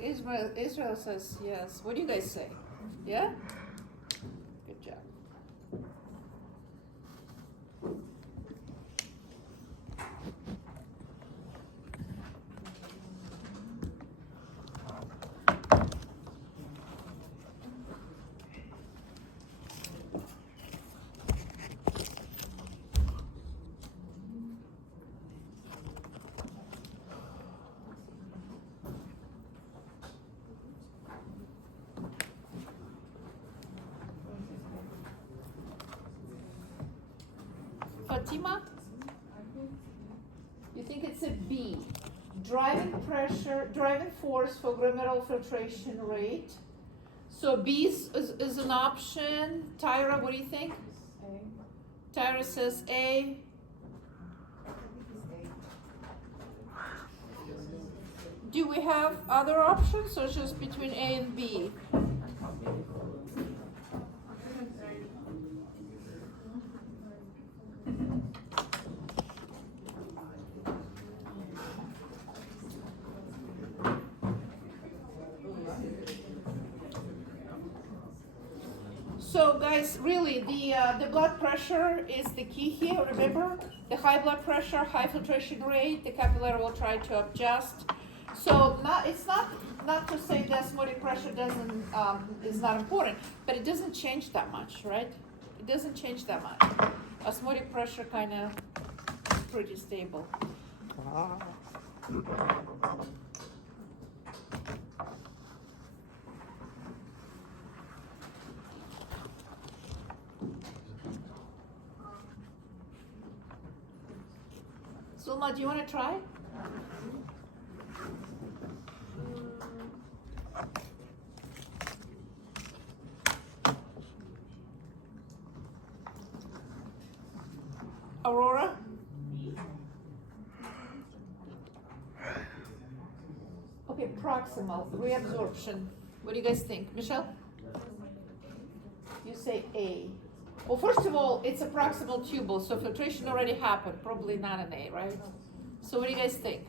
Israel says yes. What do you guys say? Yeah? Good job. Fatima? You think it's a B. Driving force for glomerular filtration rate. So B is an option. Tyra, what do you think? A. Tyra says A. Do we have other options or just between A and B? So guys, really the blood pressure is the key here. Remember, the high blood pressure, high filtration rate, the capillary will try to adjust. So it's not to say the osmotic pressure is not important, but it doesn't change that much, right? It doesn't change that much. Osmotic pressure kind of pretty stable. Sulma, do you want to try? Aurora? Okay, proximal reabsorption. What do you guys think? Michelle? You say A. Well, first of all, it's a proximal tubule, so filtration already happened. Probably not an A, right? So what do you guys think?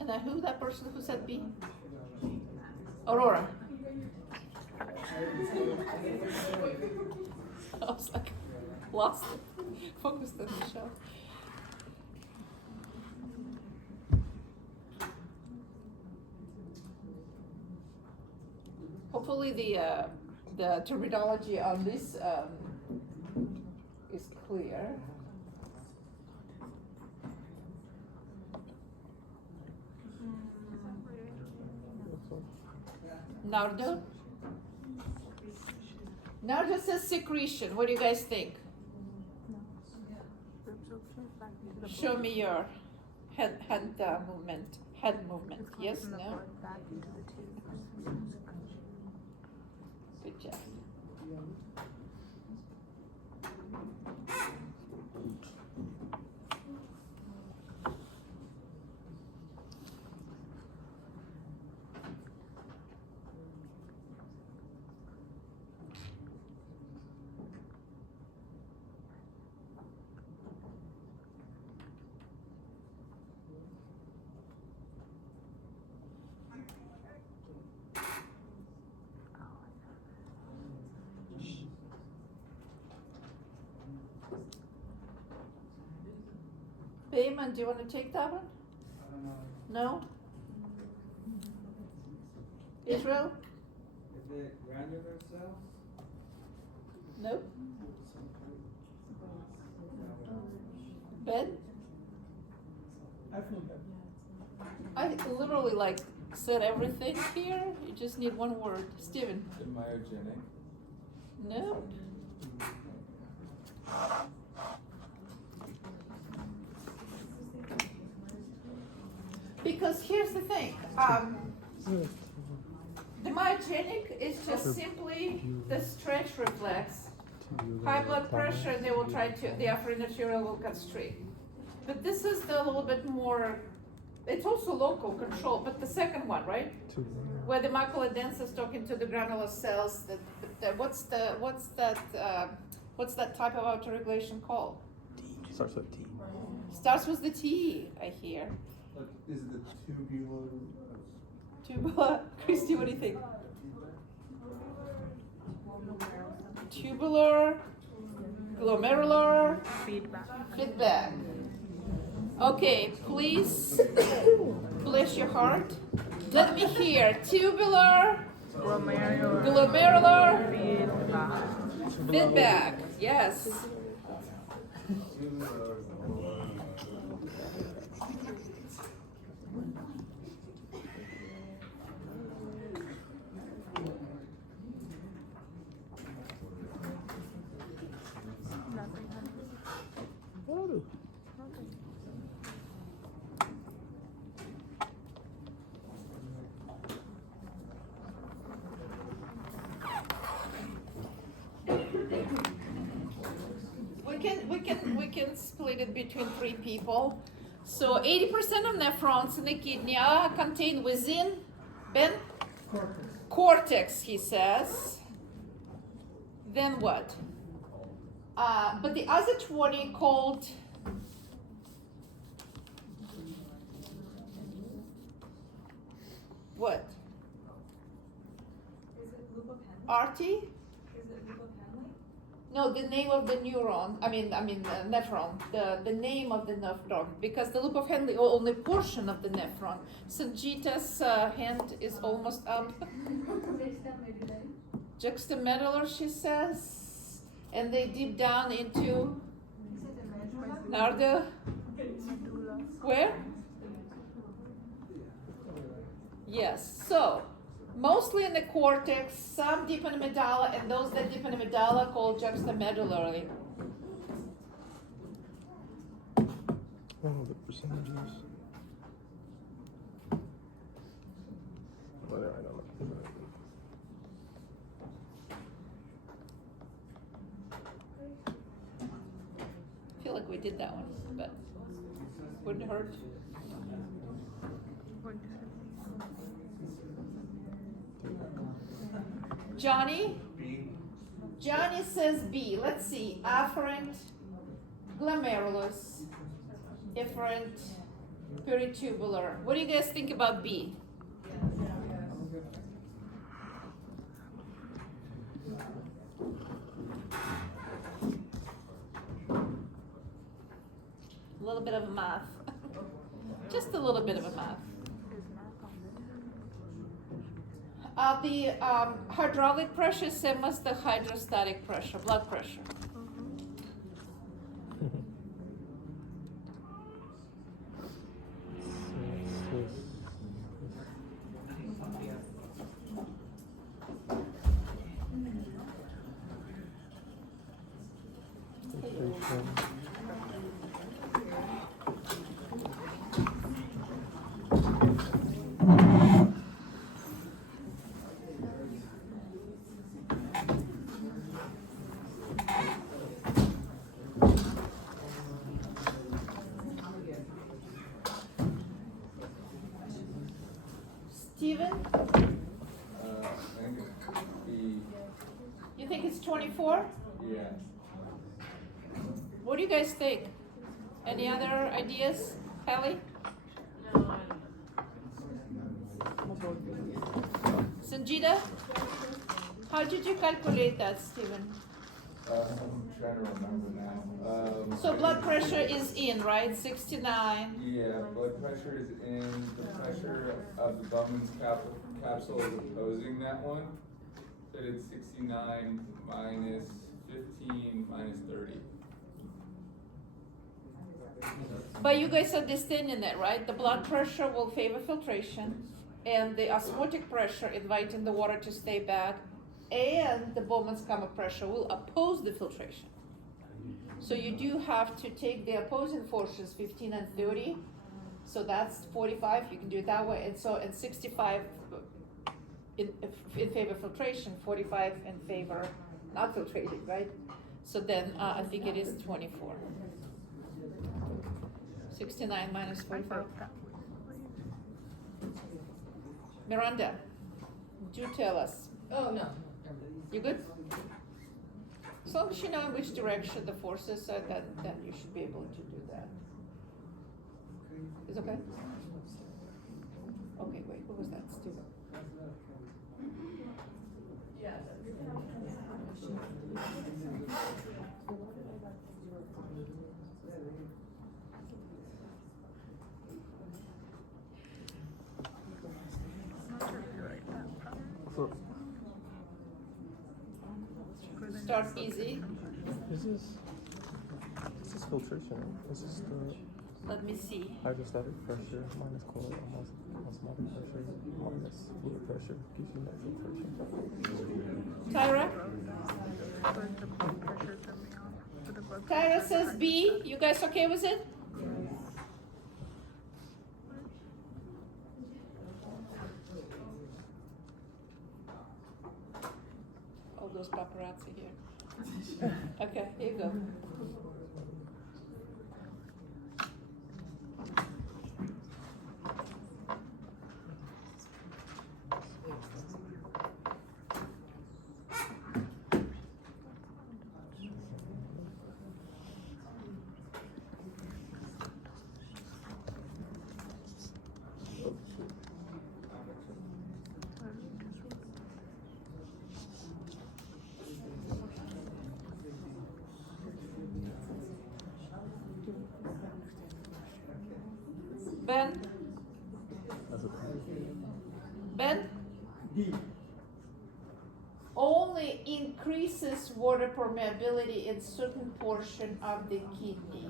And then who? That person who said B? Aurora. I was like, lost it. Focused on Michelle. Hopefully the terminology on this is clear. Nardo? Nardo says secretion. What do you guys think? Show me your head movement. Head movement. Yes, no? Good job. Bayman, do you want to take that one? No? Israel? Is it granular cells? Nope. Ben? I literally said everything here. You just need one word. Steven? Is it myogenic? No. Because here's the thing. The myogenic is just simply the stretch reflex. High blood pressure, they will try to, the afferent arteriole will constrict. But this is the little bit more It's also local control, but the second one, right? Where the macula dense is talking to the granular cells. What's that type of autoregulation called? Starts with T. Starts with the T, I hear. Like, is it the tubular? Tubular. Christy, what do you think? Tubular, glomerular, feedback. Okay, please, bless your heart. Let me hear. Tubular, glomerular, feedback. Yes. We can split it between 3 people. So 80% of nephrons in the kidney are contained within cortex, he says. Then what? But the other 20 called what? Is it loop of Henle? RT? Is it loop of Henle? No, the name of the neuron. I mean, nephron. The name of the nephron, because the loop of Henle only portion of the nephron. Sanjita's hand is almost up. Juxtamedular, she says, and they deep down into Nardo. Where? Yes. So mostly in the cortex, some deep in the medulla, and those that deep in the medulla called juxtamedularly. Oh, the percentages. Well, I don't know. I feel like we did that one, but wouldn't hurt. Johnny? B. Johnny says B. Let's see. Afferent, glomerulus, efferent, peritubular. What do you guys think about B? A little bit of math. Just a little bit of a math. The hydraulic pressure is same as the hydrostatic pressure, blood pressure. Steven, I think it's B. you think it's 24? Yeah. What do you guys think? Any other ideas? Hallie? Sanjita? How did you calculate that, Steven? I'm trying to remember now. So blood pressure is in, right? 69. Yeah, blood pressure is in. The pressure of the Bowman's capsule is opposing that one. That it's 69 minus 15 minus 30. But you guys understanding that, right? The blood pressure will favor filtration, and the osmotic pressure, inviting the water to stay back, and the Bowman's gamma pressure will oppose the filtration. So you do have to take the opposing forces, 15 and 30. So that's 45. You can do it that way, and 65 in favor of filtration, 45 in favor not filtrating, right? So then I think it is 24. 69 minus 45. Miranda, do tell us. Oh, no. You good? As long as you know in which direction the forces are, then you should be able to do that. Is okay? Okay, wait, what was that, Stu? So, Start easy. is this filtration? Is this the Let me see. hydrostatic pressure minus osmotic pressure minus fluid pressure gives you net filtration? Tyra? Tyra says B. You guys okay with it? All those paparazzi here. Okay, here you go. Ben? Ben? Only increases water permeability in certain portion of the kidney.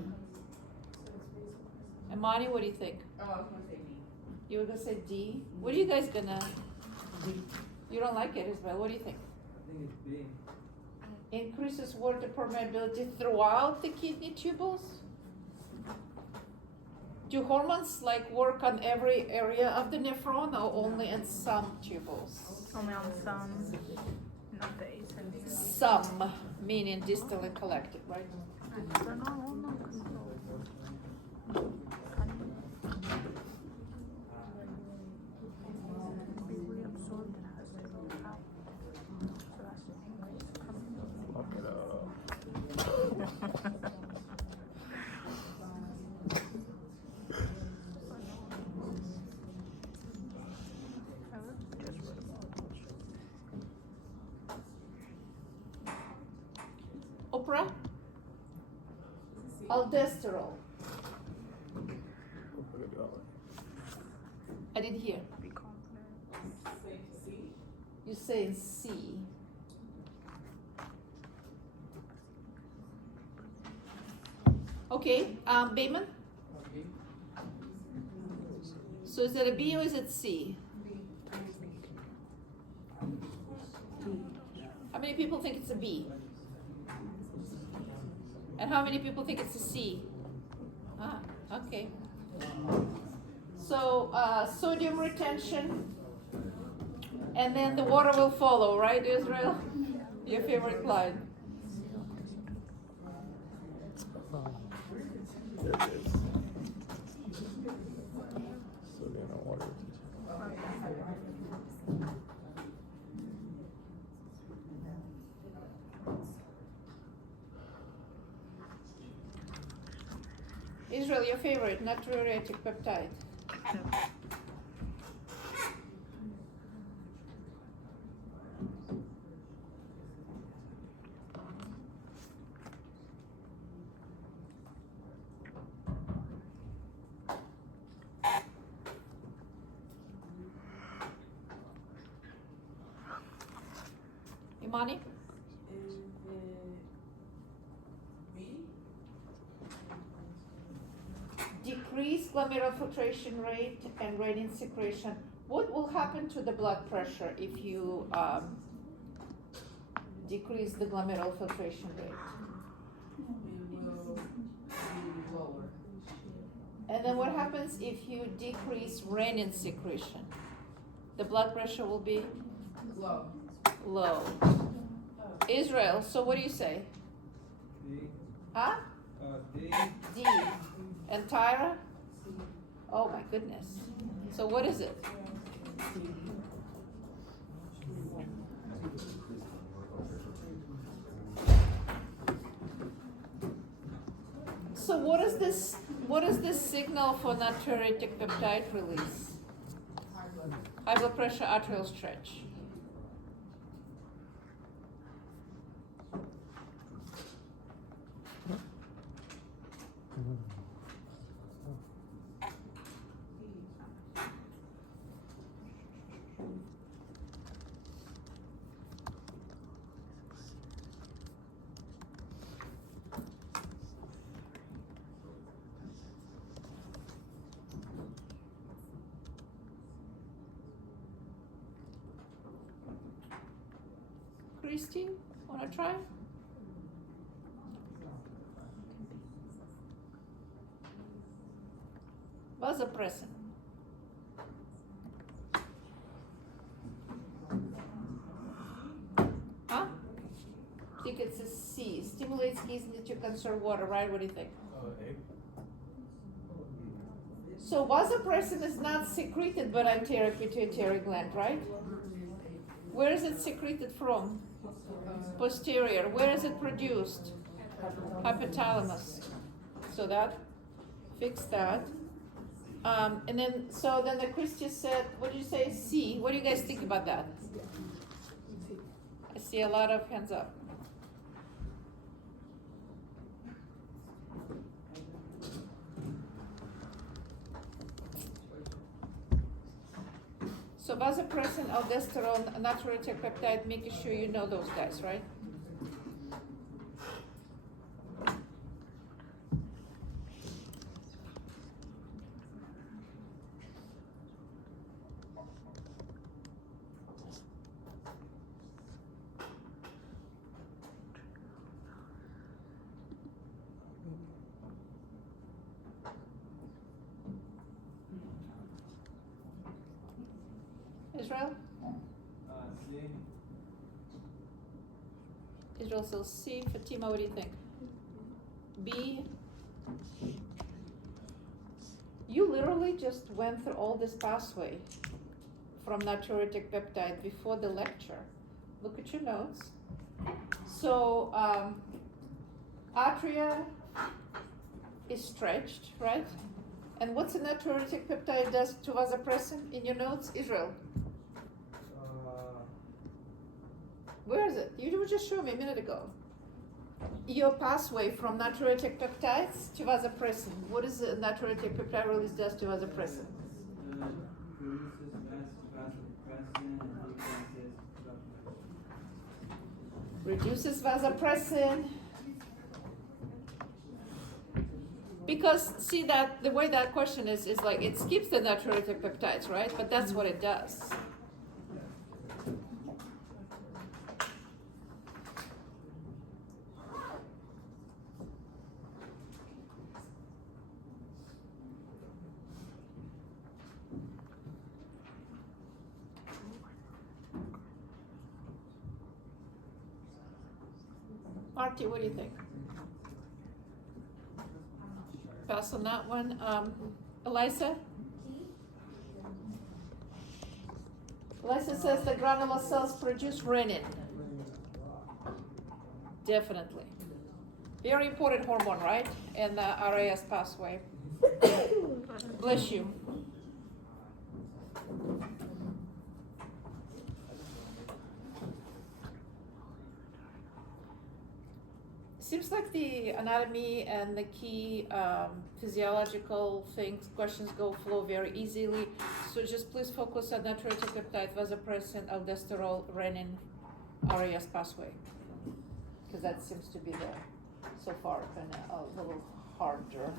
Amani, what do you think? Oh, I was gonna say B. You were gonna say D? What are you guys gonna? You don't like it, Isabel, what do you think? I think it's B. Increases water permeability throughout the kidney tubules? Do hormones like work on every area of the nephron or only in some tubules? Only on some, not the A's and B's. Some, meaning distal and collective, right? They're not all not controlled. To be reabsorbed, it has to go out. So that's Fuck it up. I was just read about bullshit. Oprah? Aldosterone. I didn't hear. Be confident. Say C. You say C. Okay, Bayman? B. So is it a B or is it C? How many people think it's a B? And how many people think it's a C? Ah, okay. So, sodium retention, and then the water will follow, right, Israel? Your favorite line. There it is. Sodium and water retention. Israel, your favorite natriuretic peptide. Imani? Is it B? Decrease glomerular filtration rate and renin secretion. What will happen to the blood pressure if you decrease the glomerular filtration rate? It will be lower. And then what happens if you decrease renin secretion? The blood pressure will be Low. low. Israel, so what do you say? D. Huh? D. D. And Tyra? Oh my goodness. So what is it? So what is this signal for natriuretic peptide release? High blood pressure, arterial stretch. Christy, wanna try? Vasopressin. Huh? I think it's a C. Stimulates kidneys to conserve water, right? What do you think? So vasopressin is not secreted by anterior pituitary gland, right? Where is it secreted from? Posterior. Where is it produced? Hypothalamus. So that, fix that. And then, so then the Christy said, what did you say? C. What do you guys think about that? I see a lot of hands up. So vasopressin, aldosterone, natriuretic peptide, making sure you know those guys, right? Israel? C. Israel says C. Fatima, what do you think? B. You literally just went through all this pathway from natriuretic peptide before the lecture. Look at your notes. So, atria is stretched, right? And what's a natriuretic peptide does to vasopressin in your notes, Israel? Where is it? You just showed me a minute ago. Your pathway from natriuretic peptides to vasopressin. What is the natriuretic peptide release does to vasopressin? Reduces vasopressin. Because see that the way that question is like it skips the natriuretic peptides, right? But that's what it does. Marty, what do you think? Pass on that one. Elisa? Elisa says the granular cells produce renin. Definitely. Very important hormone, right? In the RAS pathway. Bless you. Seems like the anatomy and the key physiological things, questions flow very easily. So just please focus on natriuretic peptide, vasopressin, aldosterone, renin, RAS pathway. Because that seems to be so far kind of a little harder.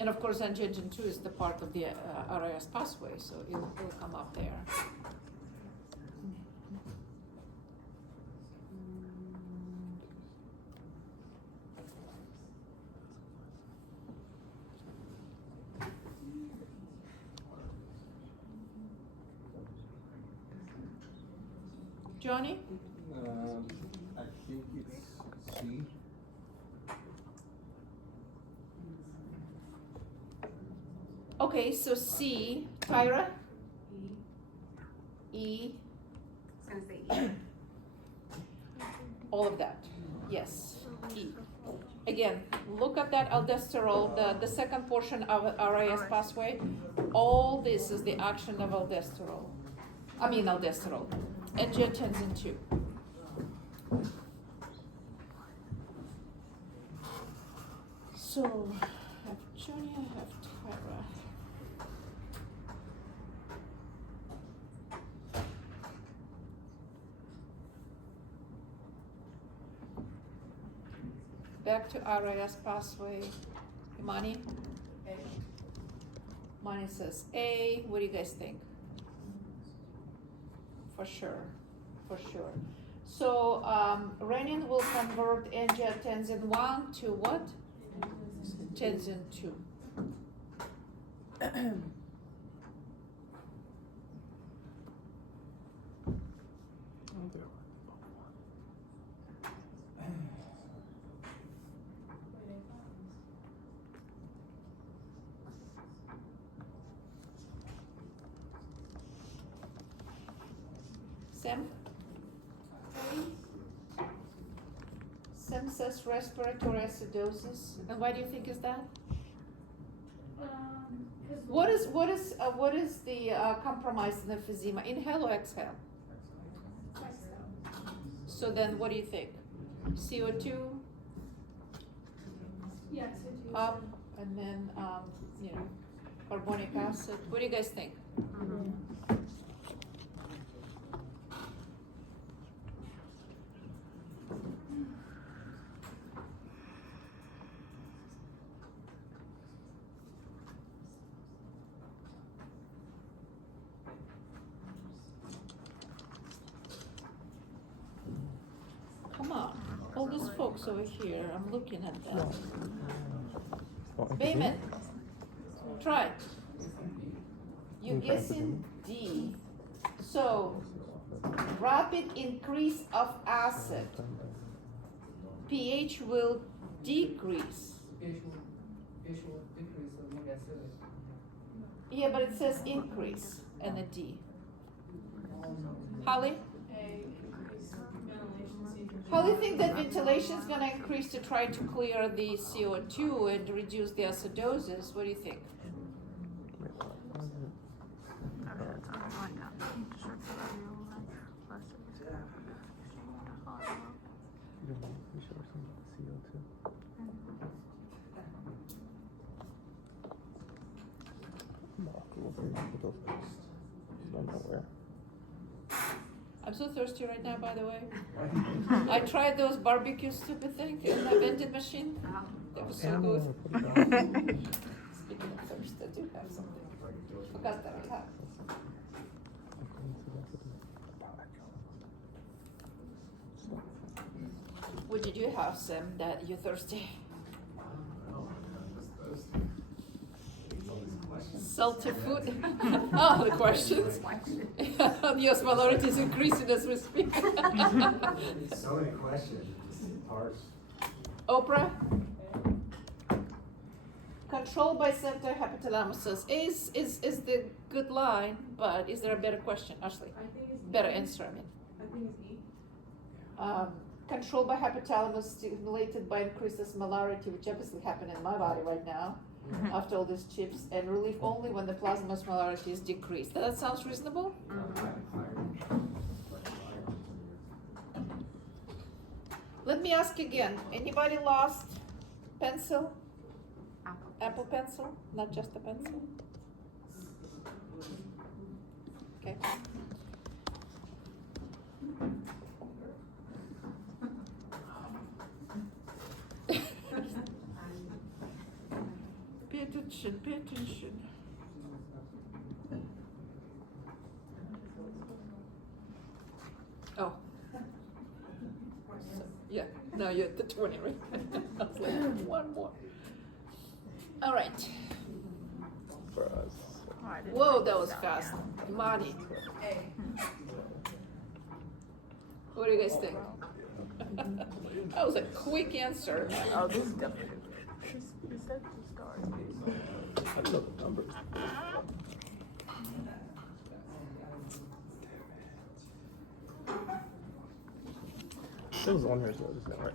And of course, angiogen 2 is the part of the RAS pathway, so it'll come up there. Johnny? I think it's C. Okay, so C, Tyra? E, It's gonna say E. all of that, yes, E. Again, look at that aldosterol, the second portion of RIS pathway. All this is the action of aldosterol. Angiotensin 2. So, I have Junior, I have Tyra. Back to RIS pathway. Imani? Imani says A. What do you guys think? For sure. So, renin will convert angiotensin 1 to what? Tensin 2. Sam? Sam says respiratory acidosis. And why do you think is that? What is the compromise in emphysema? Inhale or exhale? So then what do you think? CO2 Yes, up and then carbonic acid. What do you guys think? Come on, all those folks over here, I'm looking at them. Bayman, try. You're guessing D. So, rapid increase of acid. pH will decrease. pH will decrease, so you get acidic. Yeah, but it says increase and a D. Holly? How do you think that ventilation is going to increase to try to clear the CO2 and reduce the acidosis? What do you think? I'm so thirsty right now, by the way. I tried those barbecue stupid thing in the vending machine. That was so good. Speaking of thirst, I do have something. Forgot that I have. What did you have, Sam, that you're thirsty? Salty food? Oh, the questions. The osmolarity is increasing as we speak. So many questions. It's hard. Oprah? Control by center hypothalamus is the good line, but is there a better question, Ashley? I think it's Better answer, I mean. I think it's E. Control by hypothalamus stimulated by increased osmolarity, which obviously happened in my body right now after all these chips, and relief only when the plasma osmolarity is decreased. That sounds reasonable? Let me ask again, anybody lost pencil? Apple pencil, not just a pencil? Okay. Pay attention, pay attention. Oh. So, yeah, no, you're at the 20, right? I was like, one more. All right. For us. Whoa, that was fast. Marty, what do you guys think? That was a quick answer. Oh, this is definitely. You said to start. I know the numbers. It was on here as well, just not right.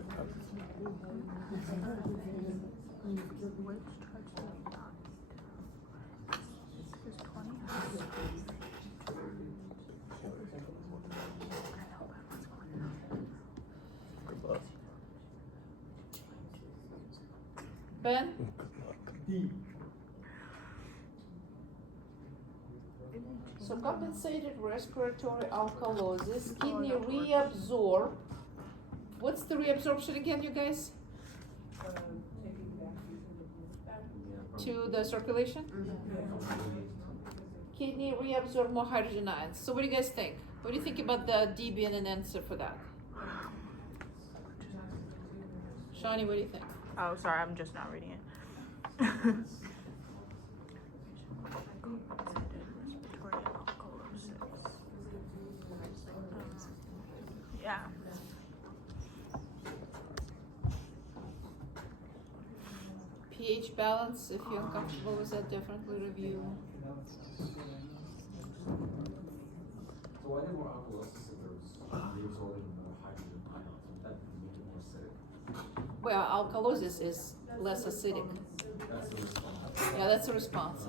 Which charge do you not? There's 20. I hope everyone's going out. Good luck. Ben? Good luck. So compensated respiratory alkalosis, kidney reabsorb. What's the reabsorption again, you guys? To the circulation? Kidney reabsorb more hydrogen ions. So what do you guys think? What do you think about the D being an answer for that? Shawnee, what do you think? Oh, sorry, I'm just not reading it. Respiratory alkalosis. Yeah. pH balance, if you're uncomfortable with that, definitely review. So why did more alkalosis if there's reabsorbing more hydrogen ions? Would that make it more acidic? Well, alkalosis is less acidic. That's the response. Yeah, that's a response. Oh,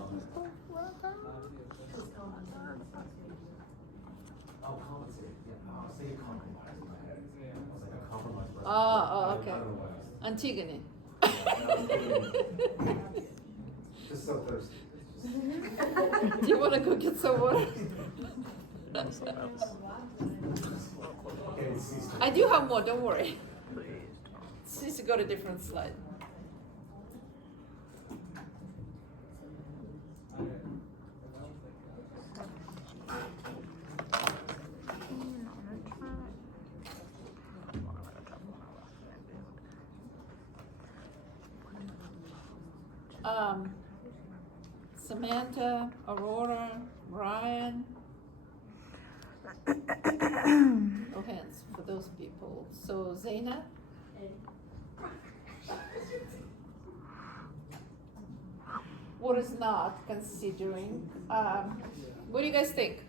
compensate. Yeah, I was thinking compromise in my head. I was like, a compromise. Oh, okay. I don't know why. Antigone. Just so thirsty. Do you want to go get some water? Something else. Okay, it's ceased. I do have more, don't worry. Just needs to go to a different slide. Samantha, Aurora, Ryan. No hands for those people. So Zaina? What is not considering? What do you guys think?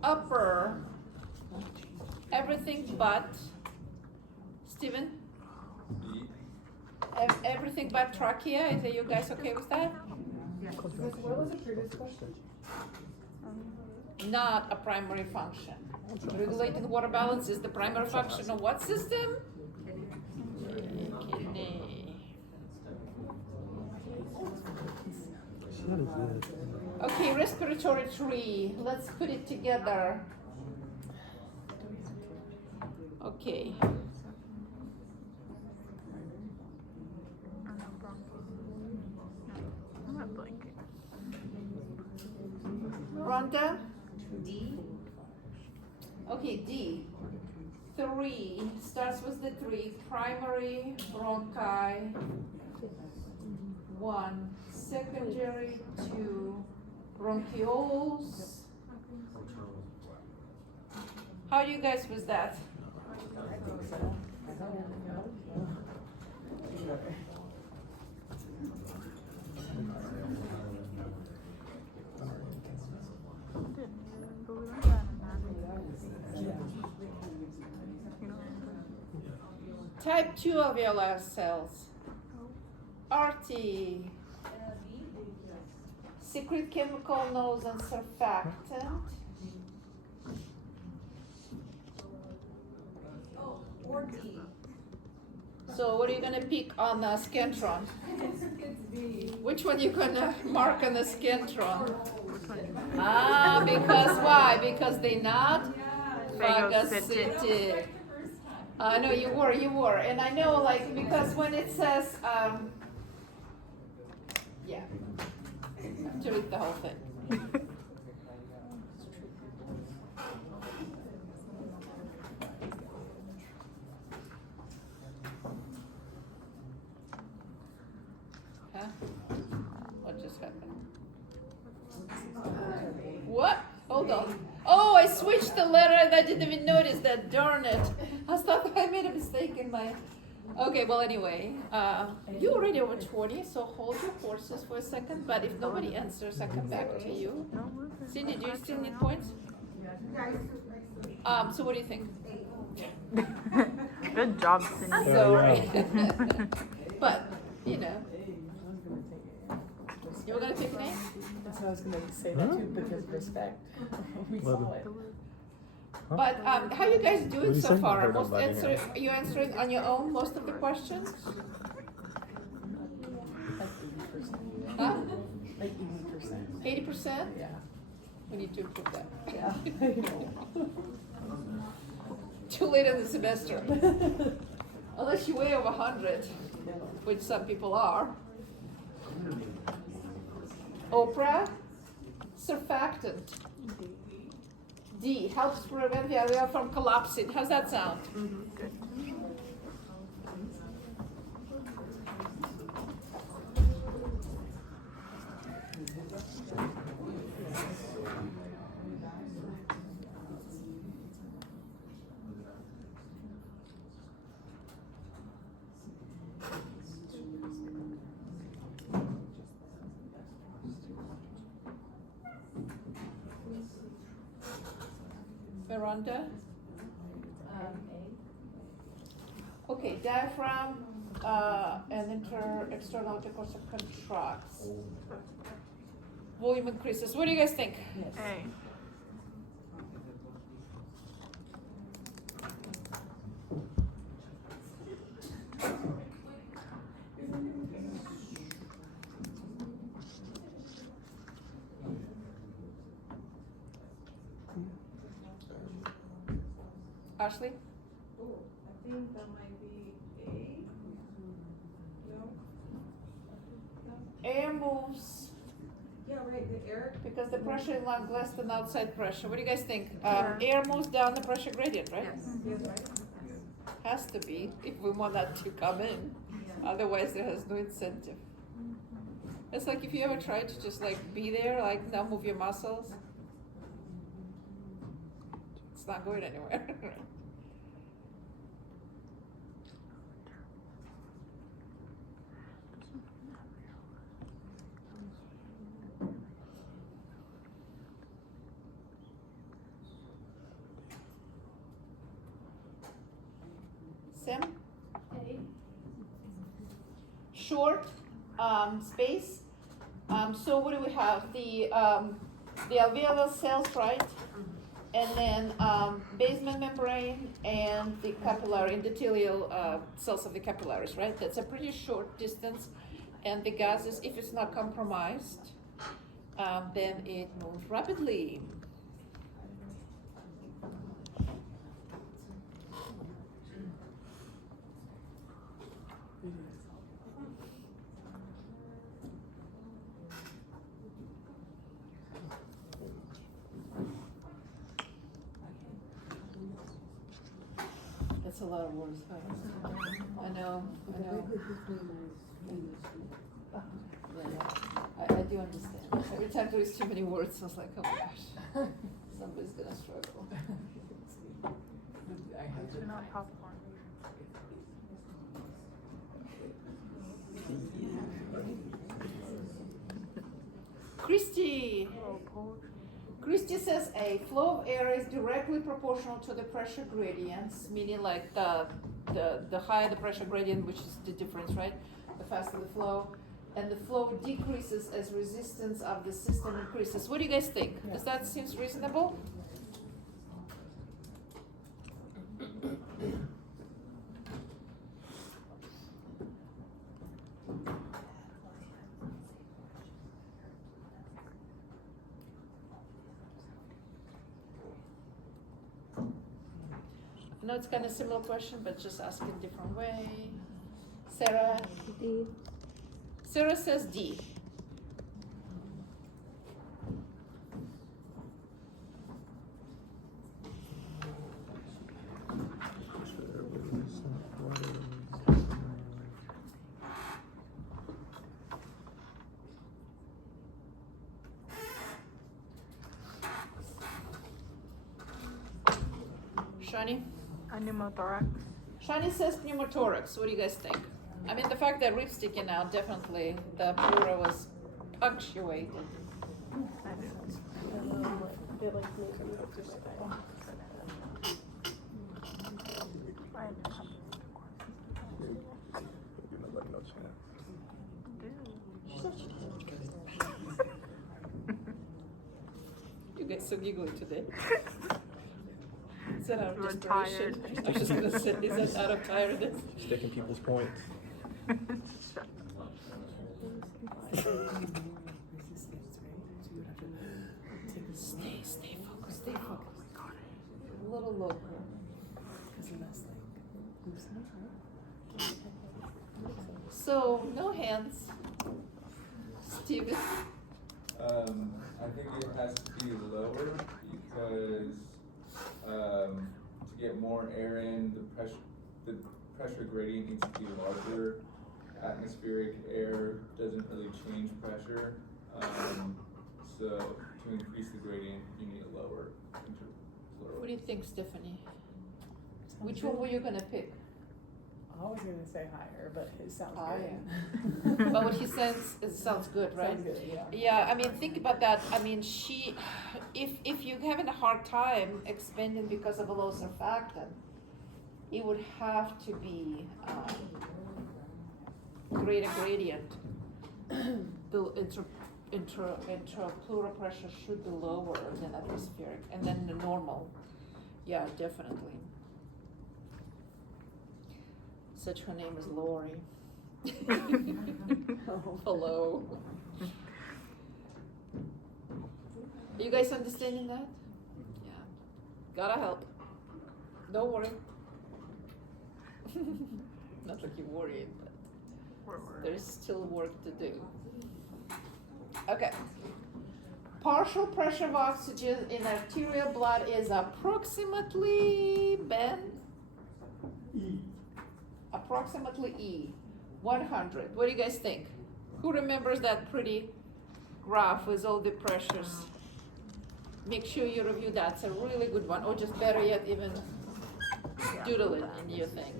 Upper, everything but, Steven? B. Everything but trachea, is you guys okay with that? What was the previous question? Not a primary function. Regulating water balance is the primary function of what system? Kidney. That is good. Okay, respiratory tree, let's put it together. Okay. Rhonda? D. Okay, D. 3, starts with the 3, primary bronchi, 1, secondary 2, bronchioles. How do you guys with that? Type 2 alveolar cells. RT. Secret chemical nose and surfactant. Or D. So what are you gonna pick on the Scantron? It's B. Which one you gonna mark on the Scantron? Ah, because why? Because they not phagocytic. I know you were, and I know like because when it says yeah, to read the whole thing. Huh? What just happened? What? Hold on. Oh, I switched the letter and I didn't even notice that. Darn it! I thought I made a mistake in my. Okay, well anyway, you already over 20, so hold your horses for a second. But if nobody answers, I come back to you. No, we're good. Cindy, do you still need points? So what do you think? Good job, Cindy. Sorry. But, you know. You were gonna pick an A? That's what I was gonna say that too, because respect. We saw it. But how you guys What do doing you so say? far? Heard Most nobody answer, here. are you answering on your own most of the questions? Like 80%. Huh? Like 80%. 80%? Yeah. We need to improve that. Yeah. I know. Too late in the semester. Unless you weigh over 100, which some people are. Oprah, surfactant. D, helps prevent the alveoli from collapsing. How's that sound? Veranda? Okay, diaphragm and external intercourse contracts. Volume increases. What do you guys think? A. Ashley? Oh, I think that might be A. No? Air moves Yeah, right, the air. because the pressure in lung less than outside pressure. What do you guys think? Yeah. Air moves down the pressure gradient, right? Yes, right? Has to be if we want that to come in. Otherwise, there has no incentive. It's like if you ever try to just like be there, like not move your muscles. It's not going anywhere. Sam? Short space. So what do we have? The alveolar cells, right? And then basement membrane and the capillary endothelial cells of the capillaries, right? That's a pretty short distance. And the gases, if it's not compromised, then it moves rapidly. That's a lot of words. I know. I do understand. Every time there is too many words, I was like, oh my gosh, somebody's gonna struggle. I have to. Not popcorn. Christy! Oh, Polish. Christy says a flow of air is directly proportional to the pressure gradients, meaning like the higher the pressure gradient, which is the difference, right? The faster the flow. And the flow decreases as resistance of the system increases. What do you guys think? Does that seems reasonable? I know it's kind of similar question, but just ask in a different way. Sarah? D. Sarah says D. Shani? A pneumothorax. Shani says pneumothorax. What do you guys think? I mean, the fact that ribs sticking out, definitely the pleura was punctuated. I feel like maybe it's just like- Give nobody no chance. You guys so giggly today. Is that out of You're desperation? tired. I was just gonna say, is that out of tiredness? Sticking people's points. Stay focused, stay focused. A little lower. So, no hands. Steven? I think it has to be lower because, to get more air in, the pressure gradient needs to be larger. Atmospheric air doesn't really change pressure, so to increase the gradient, you need a lower What do you think, Stephanie? Which one were you gonna pick? I was gonna say higher, but it sounds Higher. good. But what he says, it sounds good, right? Sounds good, yeah. Yeah, I mean, think about that. I mean, if you're having a hard time expanding because of a low surfactant, it would have to be greater gradient. The intrapleural pressure should be lower than atmospheric, and then the normal. Yeah, definitely. Such her name is Lori. Hello. You guys understanding that? Yeah. Gotta help. Don't worry. Not like you're worried, but there's still work to do. Okay. Partial pressure of oxygen in arterial blood is approximately, Ben? Approximately E, 100. What do you guys think? Who remembers that pretty graph with all the pressures? Make sure you review that. It's a really good one, or just better yet, even doodle it in your thing.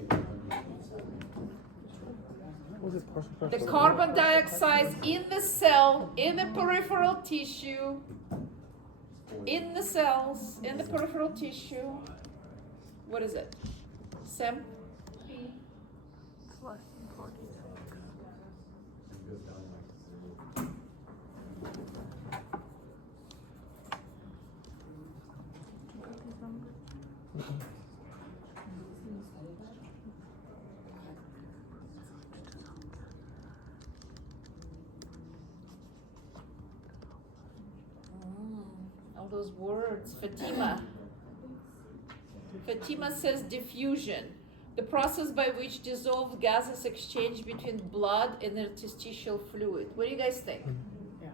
What is partial pressure? The carbon dioxide in the cell, in the peripheral tissue, in the cells, in the peripheral tissue. What is it? Sam? It's less than 40. It goes down like zero. All those words. Fatima. Fatima says diffusion. The process by which dissolved gases exchange between blood and interstitial fluid. What do you guys think? Yeah.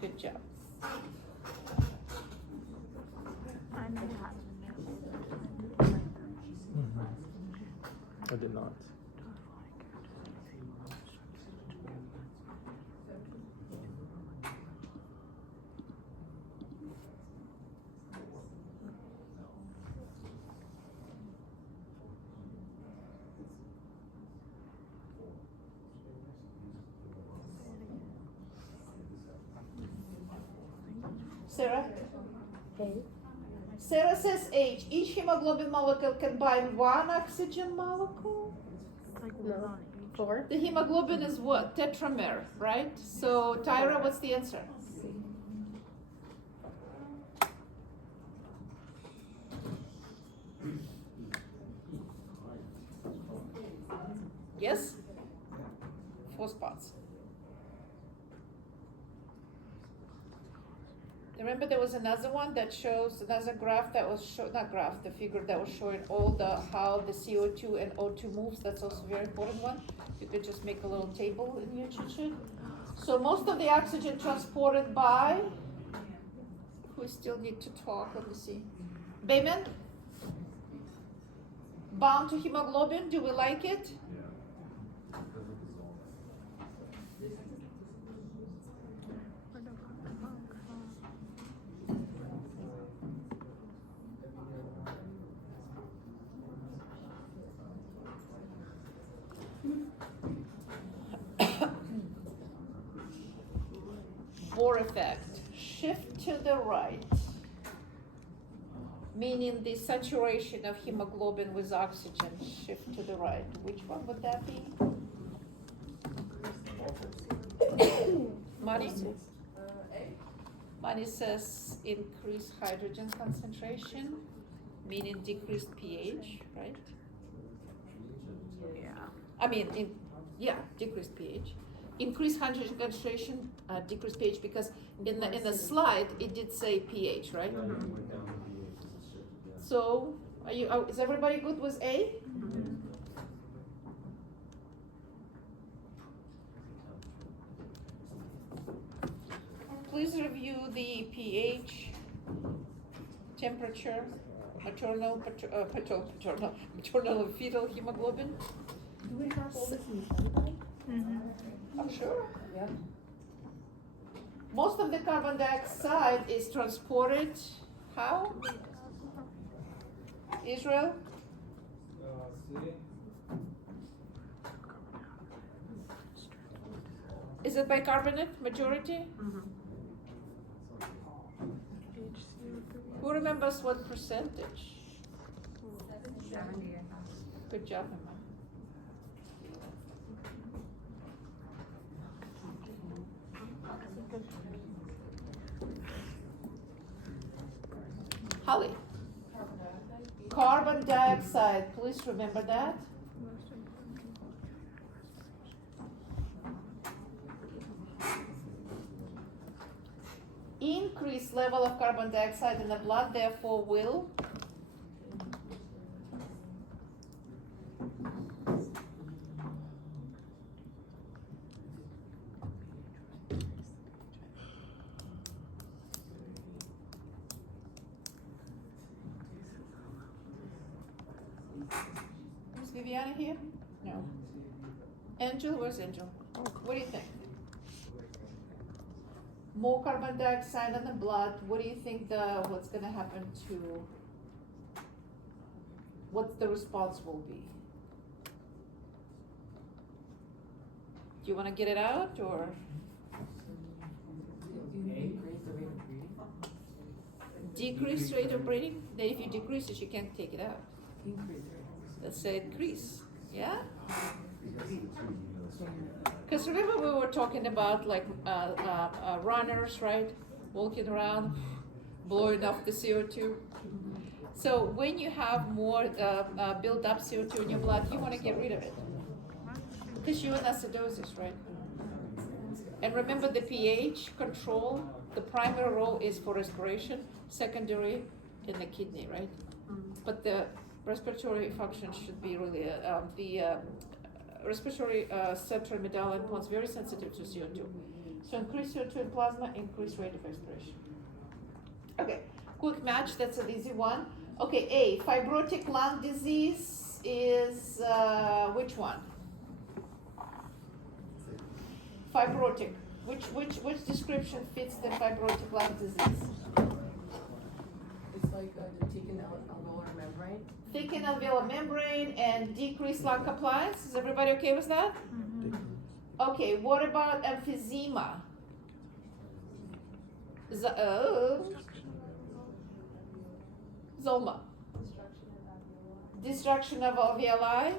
Good job. I know that. I did not. Sarah? Hey. Sarah says H. Each hemoglobin molecule can bind one oxygen molecule. It's like No. one on each. 4. The hemoglobin is what? Tetramer, right? So, Tyra, what's the answer? Yes? 4 spots. Remember there was another one that shows, another graph that was not graph, the figure that was showing all how the CO2 and O2 moves. That's also a very important one. You could just make a little table in your cheat sheet. So most of the oxygen transported by, we still need to talk, let me see. Bayman? Bound to hemoglobin, do we like it? Where the fuck the box? Bohr effect, shift to the right, meaning the saturation of hemoglobin with oxygen, shift to the right. Which one would that be? Money? A? Money says increased hydrogen concentration, meaning decreased pH, right? Yeah. Decreased pH. Increased hydrogen concentration, decreased pH, because in the slide, it did say pH, right? Yeah, you went down the pH, it's a shift, yeah. So, is everybody good with A? Please review the pH, temperature, maternal and fetal hemoglobin. Do we have all this in the study? I'm sure. Yeah. Most of the carbon dioxide is transported, how? Israel? C. Is it bicarbonate majority? Who remembers what percentage? 70. Good job, Emma. Holly? Carbon dioxide, please remember that. Increased level of carbon dioxide in the blood, therefore will Is Viviana here? No. Angel, where's Angel? What do you think? More carbon dioxide in the blood, what do you think what's gonna happen to, what the response will be? Do you wanna get it out, or? Decrease rate of breathing? Then if you decrease it, you can't take it out. Let's say increase, yeah? Because remember we were talking about like runners, right? Walking around, blowing off the CO2. So when you have more built up CO2 in your blood, you want to get rid of it. Because you're in acidosis, right? And remember the pH control, the primary role is for respiration, secondary in the kidney, right? But the respiratory function should be really, respiratory septal medulla and pons very sensitive to CO2. So increase CO2 in plasma, increase rate of respiration. Okay, quick match, that's an easy one. Okay, A, fibrotic lung disease is which one? Fibrotic. Which description fits the fibrotic lung disease? It's like the taken alveolar membrane. Thickened alveolar membrane and decreased lung compliance. Is everybody okay with that? Okay, what about emphysema? Zoma. Destruction of alveoli.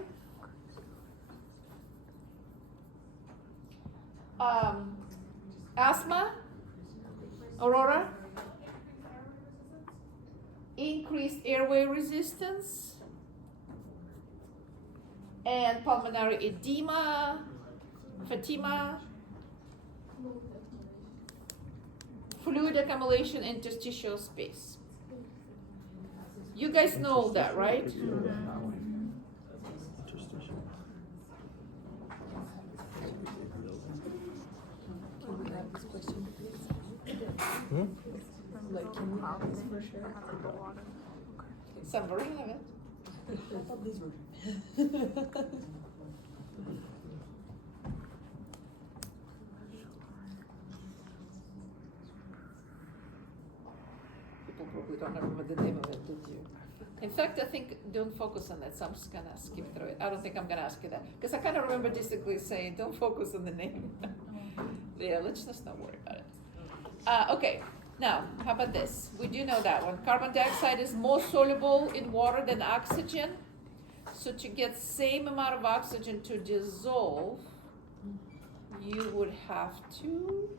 Asthma. Aurora. Increased airway resistance. And pulmonary edema. Fatima. Fluid accumulation in interstitial space. You guys know that, right? Like, can we have this for sure? Some version of it. I thought these were. People probably don't remember the name of it, did you? In fact, I think don't focus on that, so I'm just gonna skip through it. I don't think I'm gonna ask you that, because I kind of remember distinctly saying, don't focus on the name. Yeah, let's just not worry about it. Okay, now, how about this? We do know that one. Carbon dioxide is more soluble in water than oxygen. So to get same amount of oxygen to dissolve, you would have to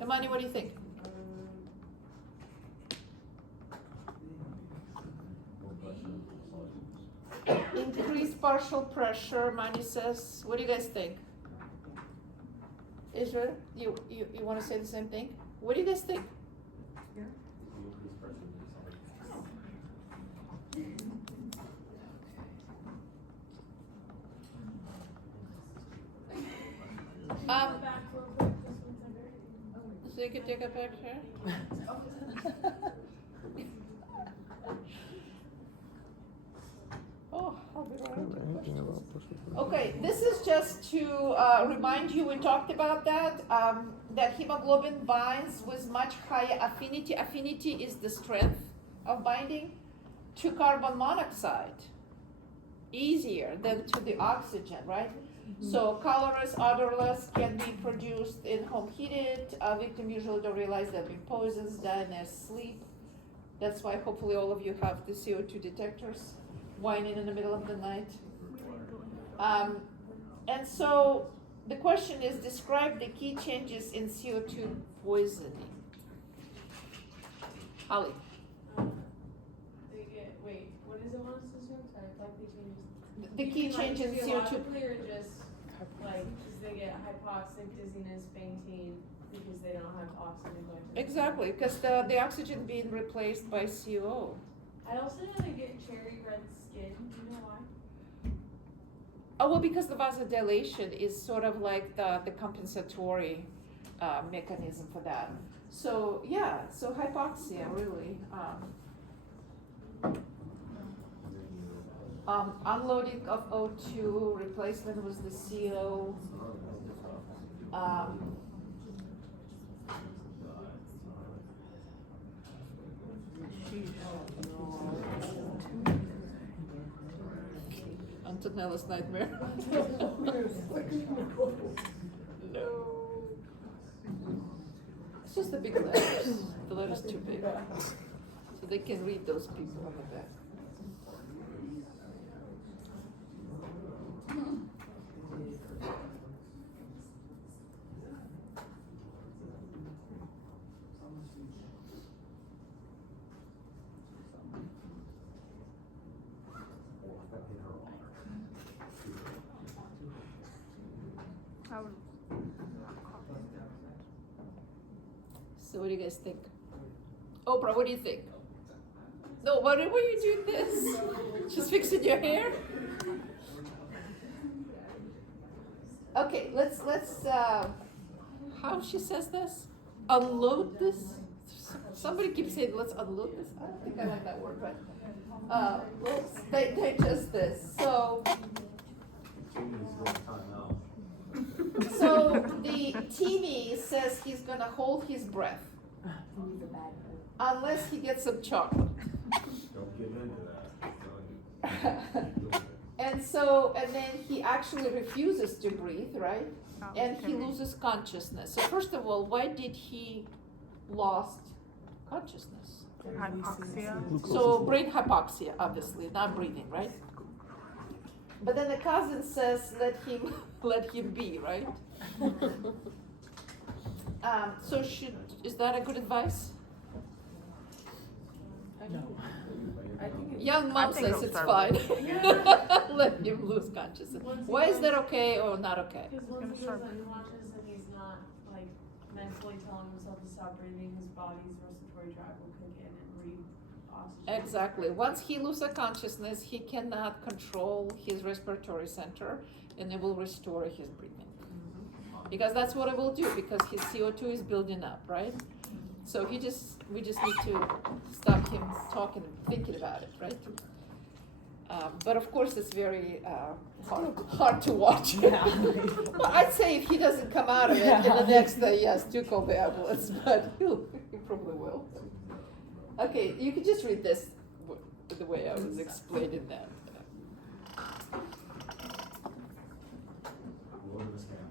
Imani, what do you think? Increased partial pressure, Imani says. What do you guys think? Israel, you want to say the same thing? What do you guys think? Back real quick, just 1 second. So you can take a picture? Oh, I'll be right. Anything about pressure? Okay, this is just to remind you, we talked about that, that hemoglobin binds with much higher affinity. Affinity is the strength of binding to carbon monoxide, easier than to the oxygen, right? So colorless, odorless can be produced in home heated. Victim usually don't realize they've been poisoned, die in their sleep. That's why hopefully all of you have the CO2 detectors whining in the middle of the night. And so the question is, describe the key changes in CO2 poisoning. Holly. They get, wait, what is it, Melissa? Sorry, I thought they changed. The key change in CO2. Physiologically or just, like, cause they get hypoxic, dizziness, fainting, because they don't have oxygen going to them. Exactly, because the oxygen being replaced by CO. I also know they get cherry red skin, do you know why? Oh, well, because the vasodilation is sort of like the compensatory mechanism for that. So, yeah, so hypoxia, really. Unloading of O2, replacement was the CO. Antonella's nightmare. No. It's just the big letters. The letter's too big. So they can read those people on the back. I would So what do you guys think? Oprah, what do you think? No, why were you doing this? Just fixing your hair? Okay, let's how she says this? Unload this? Somebody keeps saying let's unload this. I don't think I like that word, but they just this. So the TV says he's gonna hold his breath unless he gets some chocolate. Don't give in to that. And then he actually refuses to breathe, right? And he loses consciousness. So first of all, why did he lost consciousness? hypoxia. So brain hypoxia, obviously, not breathing, right? But then the cousin says, let him be, right? So is that a good advice? No. I think it's. Young mom think says it'll it's start fine. Let him lose consciousness. Why is that okay or not okay? Cause once he Gonna goes start- unconscious and he's not, like, mentally telling himself to stop breathing, his body's respiratory tract will kick in and re-oxygenate. Exactly. Once he loses consciousness, he cannot control his respiratory center, and it will restore his breathing. Because that's what it will do, because his CO2 is building up, right? So we just need to stop him talking and thinking about it, right? But of course, it's very hard to watch. Yeah. Well, I'd say if he doesn't come out of it in the next, yes, do call the ambulance, but he probably will. Okay, you can just read this the way I was explaining that. What is a scam?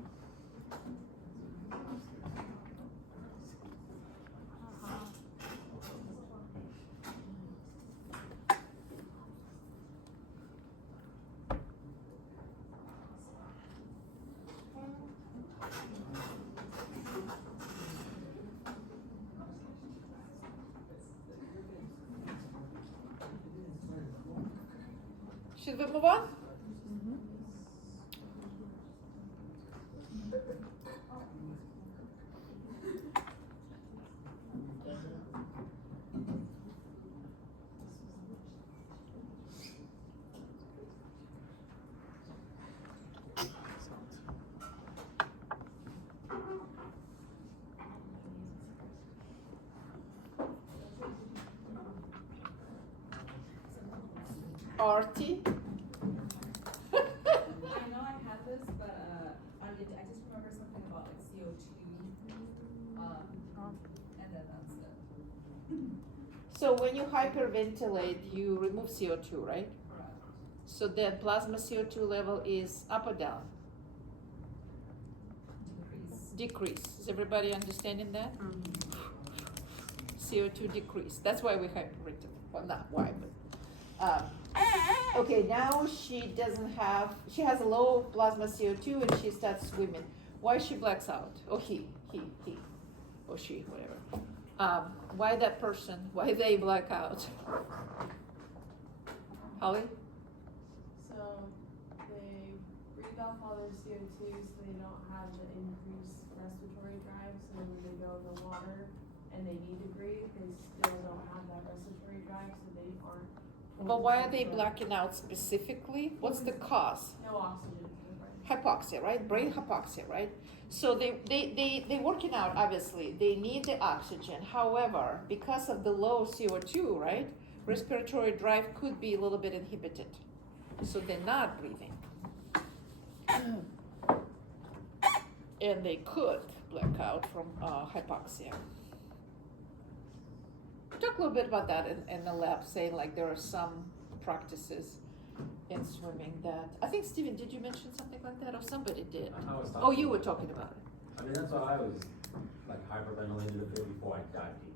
Should we move on? Artie? I know I had this, but I just remember something about like CO2, and then that's it. So when you hyperventilate, you remove CO2, right? Correct. So then plasma CO2 level is up or down? Decrease. Decrease. Is everybody understanding that? CO2 decrease. That's why we hyperventilate. Well, not why, but. Okay, now she has a low plasma CO2 and she starts swimming. Why she blacks out? Oh, he, or she, whatever. Why that person? Why they black out? Holly? So they breathe off all their CO2 so they don't have the increased respiratory drive. So when they go in the water and they need to breathe, they still don't have that respiratory drive, so they aren't. But why are they blacking out specifically? What's the cause? No oxygen to the brain. Hypoxia, right? Brain hypoxia, right? So they working out, obviously. They need the oxygen. However, because of the low CO2, right? Respiratory drive could be a little bit inhibited. So they're not breathing. And they could black out from hypoxia. Talk a little bit about that in the lab, saying like there are some practices in swimming that, I think Stephen, did you mention something like that, or somebody did? I was Oh, talking- you were talking about it. I mean, that's what I was, like, hyperventilated a bit before I dived deep.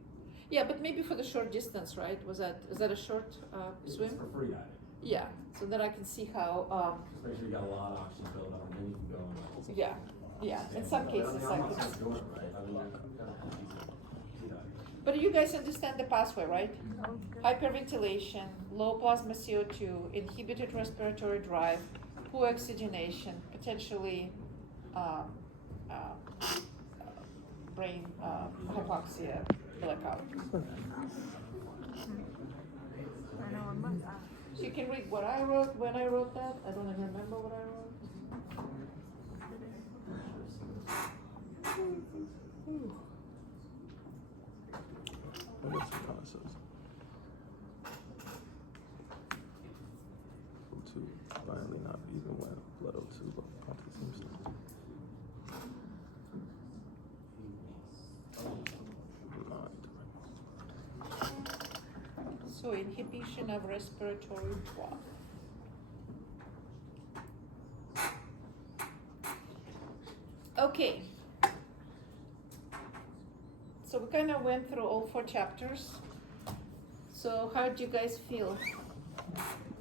Yeah, but maybe for the short distance, right? Is that a short It's swim? for free diving. Yeah, so then I can see how, Just make sure you got a lot of oxygen buildup and then you can go and. yeah, in some But I mean, cases, I'm like not it's- doing it, right? I mean, you're kind of decent. but you guys understand the pathway, right? Hyperventilation, low plasma CO2, inhibited respiratory drive, poor oxygenation, potentially brain hypoxia, blackout. I know on my So you can read what I wrote when I wrote that. I don't even remember what I wrote. What is the process? O2 violently not even when blood O2 but pump the same state. So inhibition of respiratory drive. Okay. So we kind of went through all 4 chapters. So how do you guys feel?